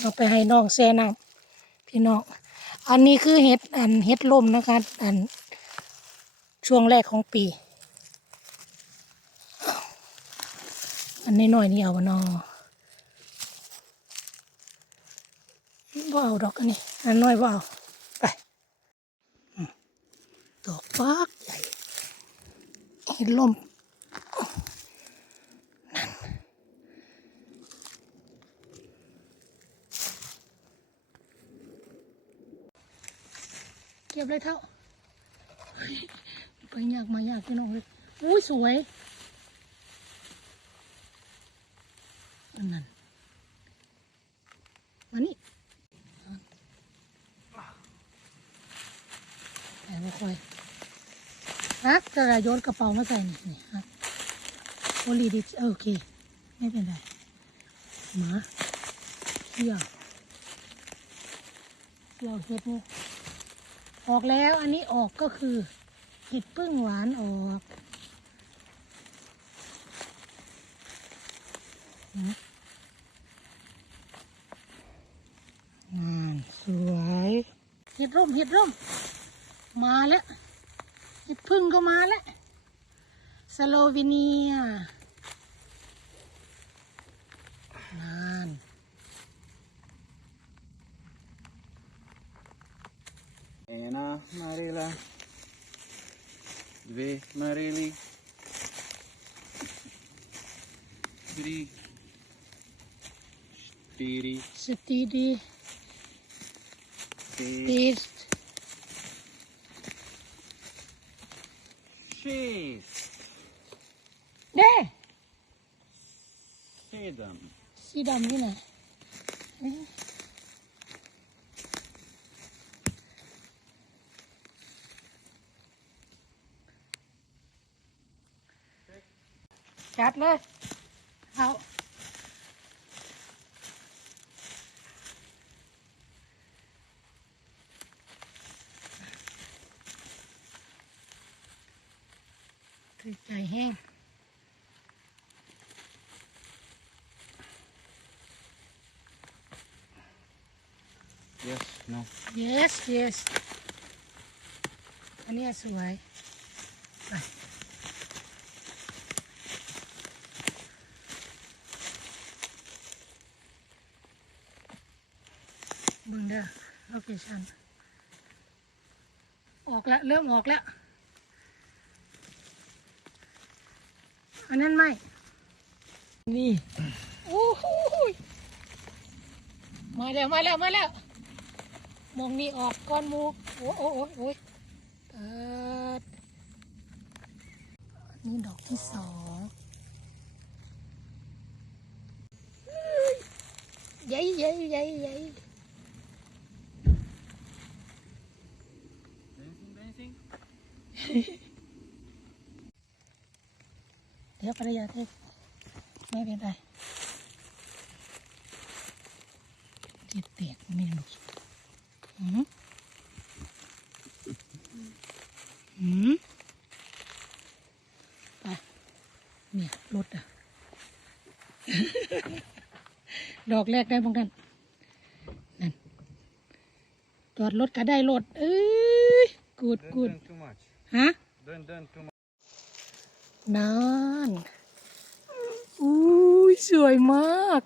เอาไปให้น้องแซ่น้ำพี่น้อง อันนี้คือเห็ดอันเห็ดลมนะคะ อันช่วงแรกของปี อันนี้หน่อยนี่เอาบนอบ่เอาดอกอันนี้อันน้อยบ่เอาไปดอกฟักใหญ่เห็ดลม ก็บเลยเท่าไปยากมายากพี่น้องเลยอุ้ยสวยอันนั้นมานี่แต่ไม่ค่อยฮักจะโยนกระเป๋ามาใส่นี่นี่ฮักโอลีดิโอเค ไม่เป็นไรหมาเที่ยวเที่ยวเฮ็ดเนี่ย ออกแล้วอันนี้ออกก็คือเห็ดพึ่งหวานออกงานสวยเห็ดร่มเห็ดร่ม มาแล้วเห็ดพึ่งก็มาแล้วสโลวีเนียนา ena marela, dve mareli, tri, štiri, štiri, pet, šest, ne, sedem, sedem, ne. จัดเลยเอาคือใจแห้ง Yes, no. yes yes อันนี้สวยไป บิ่งเด้อโลเคชั่นออกแล้วเริ่มออกแล้วอันนั้นไม่ นี่โอ้โหยมาแล้วมาแล้วมาแล้วมองนี่ออกก้อนหมูโอ้โอ้โอ้โอ้ยเปิดอันนี้ดอกที่สองใหญ่ใหญ่ใหญ่ใหญ่ เดี๋ยวภรรยาเทศไม่เป็นไรเจ็บเปียกไม่รู้หืมหืมไปเนี่ยรถอะ ดอกแรกได้เหมือนกันนั่นจอดรถก็ได้รถเอ้ยกูดกูด too much. ฮะ Don't turn too much. นานอุ้ยสวยมาก